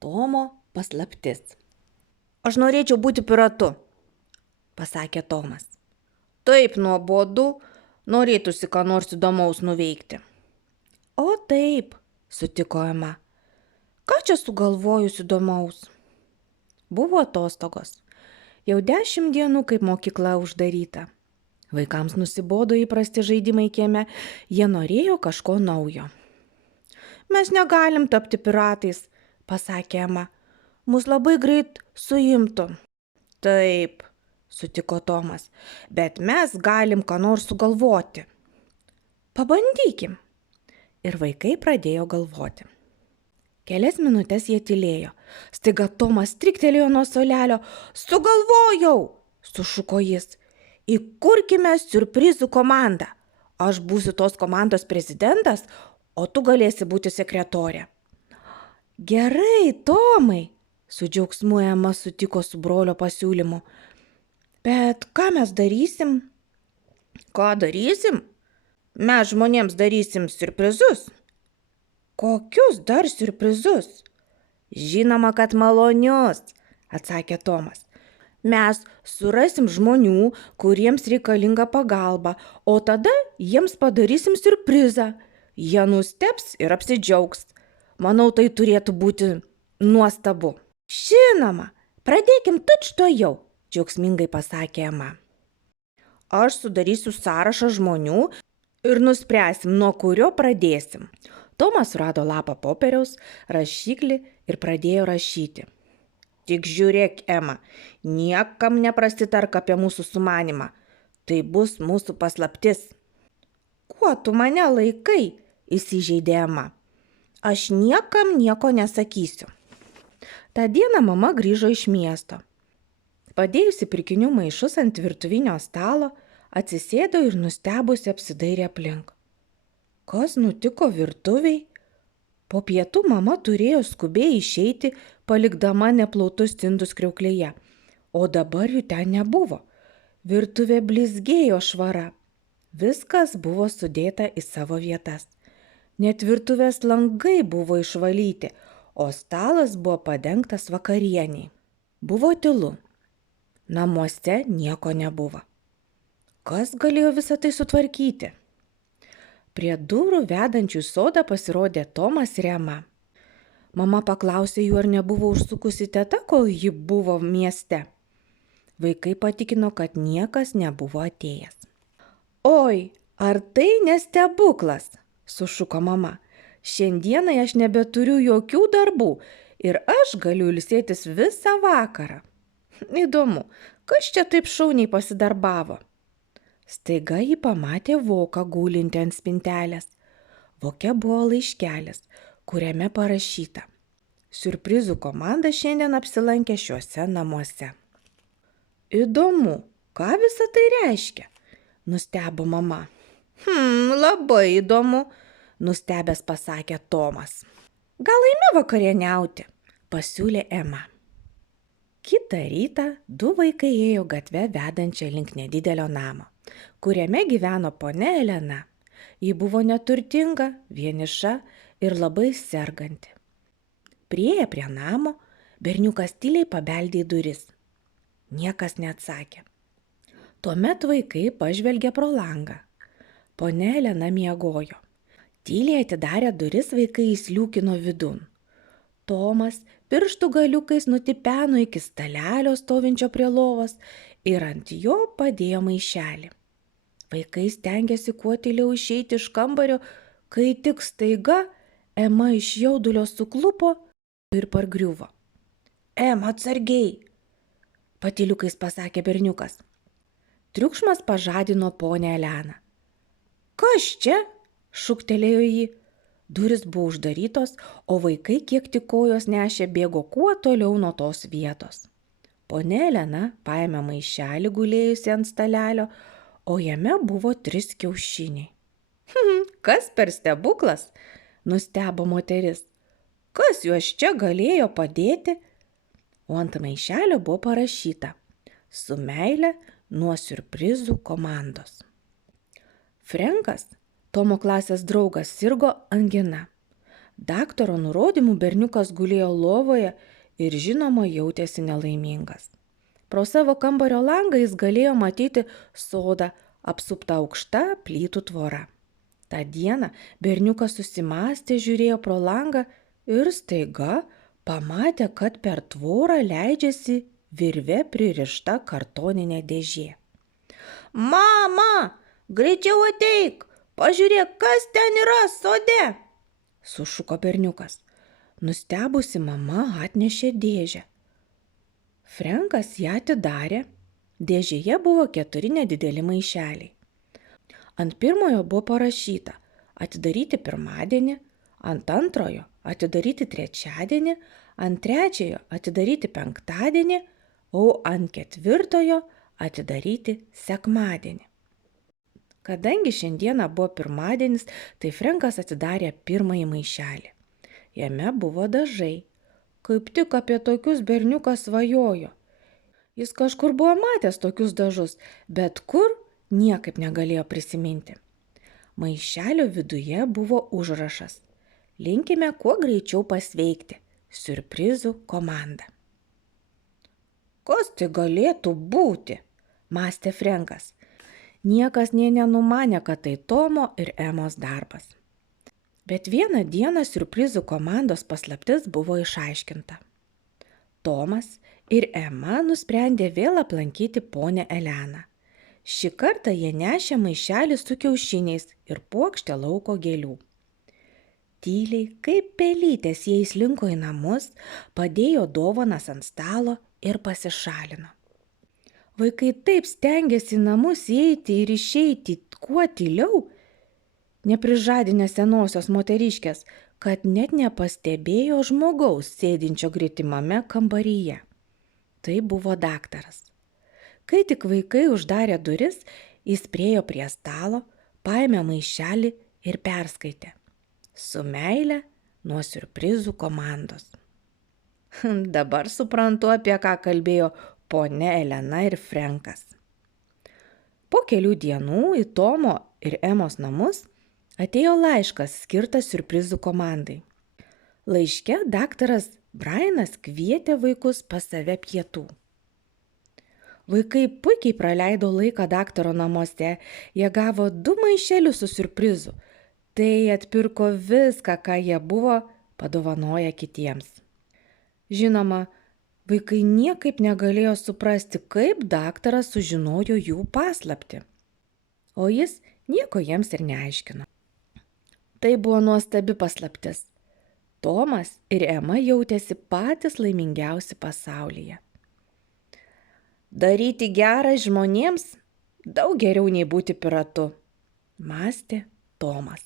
Tomo paslaptis. Aš norėčiau būti piratu, pasakė Tomas. Taip nuobodu, norėtųsi ką nors įdomaus nuveikti. O taip, sutiko Ema. Ką čia sugalvojus įdomaus? Buvo atostogos. Jau 10 dienų, kaip mokykla uždaryta. Vaikams nusibodo įprasti žaidimai kieme, jie norėjo kažko naujo. Mes negalim tapti piratais, pasakė Ema. Mus labai greit suimtų. Taip, sutiko Tomas, bet mes galim ką nors sugalvoti. Pabandykim. Ir vaikai pradėjo galvoti. Kelias minutės jie tylėjo. Staiga Tomas striktelėjo nuo suolelio. Sugalvojau, sušuko jis. Įkurkime siurprizų komandą. Aš būsiu tos komandos prezidentas, o tu galėsi būti sekretorė. Gerai, Tomai, su džiaugsmu Ema sutiko su brolio pasiūlymu. Bet ką mes darysim? Ką darysim? Mes žmonėms darysim siurprizus. Kokius dar siurprizus? Žinoma, kad malonius, atsakė Tomas. Mes surasim žmonių, kuriems reikalinga pagalba, o tada jiems padarysim siurprizą. Jie nustebs ir apsidžiaugs. Manau, tai turėtų būti nuostabu. Žinoma, pradėkim tučtuojau, džiaugsmingai pasakė Ema. Aš sudarysiu sąrašą žmonių ir nuspręsim, nuo kurio pradėsim. Tomas surado lapą popieriaus, rašiklį ir pradėjo rašyti. Tik žiūrėk, Ema, niekam neprasitark apie mūsų sumanimą. Tai bus mūsų paslaptis. Kuo tu mane laikai? Įsižeidė Ema. Aš niekam nieko nesakysiu. Ta diena mama grįžo iš miesto. Padėjusi pirkinių maišus ant virtuvinio stalo, atsisėdo ir nustebusi apsidairė aplink. Kas nutiko virtuviai? Po pietų mama turėjo skubiai išeiti, palikdama neplautus indus kriauklėje, o dabar jų ten nebuvo. Virtuvė blizgėjo švara. Viskas buvo sudėta į savo vietas. Net virtuvės langai buvo išvalyti, o stalas buvo padengtas vakarieniai. Buvo tylu. Namuose nieko nebuvo. Kas galėjo visą tai sutvarkyti? Prie durų vedančių į sodą pasirodė Tomas ir Ema. Mama paklausė jų, ar nebuvo užsukusi teta, kol ji buvo mieste. Vaikai patikino, kad niekas nebuvo atėjęs. Oi, ar tai ne stebuklas, sušuko mama. Šiandienai aš nebeturiu jokių darbų ir aš galiu ilsėtis visą vakarą. Įdomu, kas čia taip šauniai pasidarbavo? Staiga ji pamatė voką gulintį ant spintelės. Voke buvo laiškelis, kuriame parašyta. Siurprizų komanda šiandien apsilankė šiuose namuose. Įdomu, ką visa tai reiškia? Nustebo mama. Labai įdomu, nustebęs pasakė Tomas. Gal eime vakarieniauti, pasiūlė Ema. Kitą rytą 2 vaikai ėjo gatve vedančią link nedidelio namo, kuriame gyveno ponia Elena. Ji buvo neturtinga, vieniša ir labai serganti. Priėję prie namo, berniukas tyliai pabeldė į duris. Niekas neatsakė. Tuomet vaikai pažvelgė pro langą. Ponia Elena miegojo. Tyliai atidarę duris, vaikai įsliūkino vidun. Tomas pirštų galiukais nutipeno iki stalelio stovinčio prie lovos ir ant jo padėjo maišelį. Vaikai stengėsi kuo tyliau išeiti iš kambario, kai tik staiga Ema iš jaudulio suklupo ir pargriuvo. Ema, atsargiai, patyliukais pasakė berniukas. Triukšmas pažadino ponią Eleną. Kas čia? Šūktelėjo ji. Durys buvo uždarytos, o vaikai, kiek tik kojos nešė, bėgo kuo toliau nuo tos vietos. Ponia Elena paėmė maišelį gulėjusi ant stalelio, o jame buvo 3 kiaušiniai. Kas per stebuklas? Nustebo moteris. Kas juos čia galėjo padėti? O ant maišelio buvo parašyta: su meile nuo siurprizų komandos. Frenkas, Tomo klasės draugas, sirgo angina. Daktaro nurodymų berniukas gulėjo lovoje ir žinoma jautėsi nelaimingas. Pro savo kambario langą jis galėjo matyti sodą apsuptą aukšta plytų tvora. Ta dieną berniukas susimąstė, žiūrėjo pro langą ir staiga pamatė, kad per tvorą leidžiasi virve pririšta kartoninė dėžė. Mama, greičiau ateik, pažiūrėk, kas ten yra sode, sušuko berniukas. Nustebusi mama atnešė dėžę. Frenkas ją atidarė. Dėžėje buvo 4 nedideli maišeliai. Ant pirmojo buvo parašyta atidaryti pirmadienį, ant antrojo atidaryti trečiadienį, ant trečiojo atidaryti penktadienį, o ant ketvirtojo atidaryti sekmadienį. Kadangi šiandieną buvo pirmadienis, tai Frenkas atidarė pirmąjį maišelį. Jame buvo dažai. Kaip tik apie tokius berniukas svajojo. Jis kažkur buvo matęs tokius dažus, bet kur niekaip negalėjo prisiminti. Maišelio viduje buvo užrašas: linkime kuo greičiau pasveikti. Siurprizų komanda. Kas tai galėtų būti? Mąstė Frenkas. Niekas nė nenumanė, kad tai Tomo ir Emos darbas. Bet vieną dieną siurprizų komandos paslaptis buvo išaiškinta. Tomas ir Ema nusprendė vėl aplankyti ponę Eleną. Šį kartą jie nešė maišelį su kiaušiniais ir puokštę lauko gėlių. Tyliai, kaip pelytės, jie įslinko į namus, padėjo dovanas ant stalo ir pasišalino. Vaikai taip stengiasi į namus įeiti ir išeiti kuo tyliau, neprižadinę senosios moteriškės, kad net nepastebėjo žmogaus sėdinčio gretimame kambaryje. Tai buvo daktaras. Kai tik vaikai uždarė duris, jis priėjo prie stalo, paėmė maišelį ir perskaitė: su meile nuo siurprizų komandos. Dabar suprantu, apie ką kalbėjo ponia Elena ir Frenkas. Po kelių dienų į Tomo ir Emos namus atėjo laiškas skirtas siurprizų komandai. Laiške daktaras Brianas kvietė vaikus pas save pietų. Vaikai puikiai praleido laiką daktaro namuose, jie gavo 2 maišelius su siurprizu. Tai atpirko viską, ką jie buvo padovanoję kitiems. Žinoma, vaikai niekaip negalėjo suprasti, kaip daktaras sužinojo jų paslaptį. O jis nieko jiems ir neaiškino. Tai buvo nuostabi paslaptis. Tomas ir Ema jautėsi patys laimingiausi pasaulyje. Daryti gerą žmonėms daug geriau nei būti piratu, mąstė Tomas.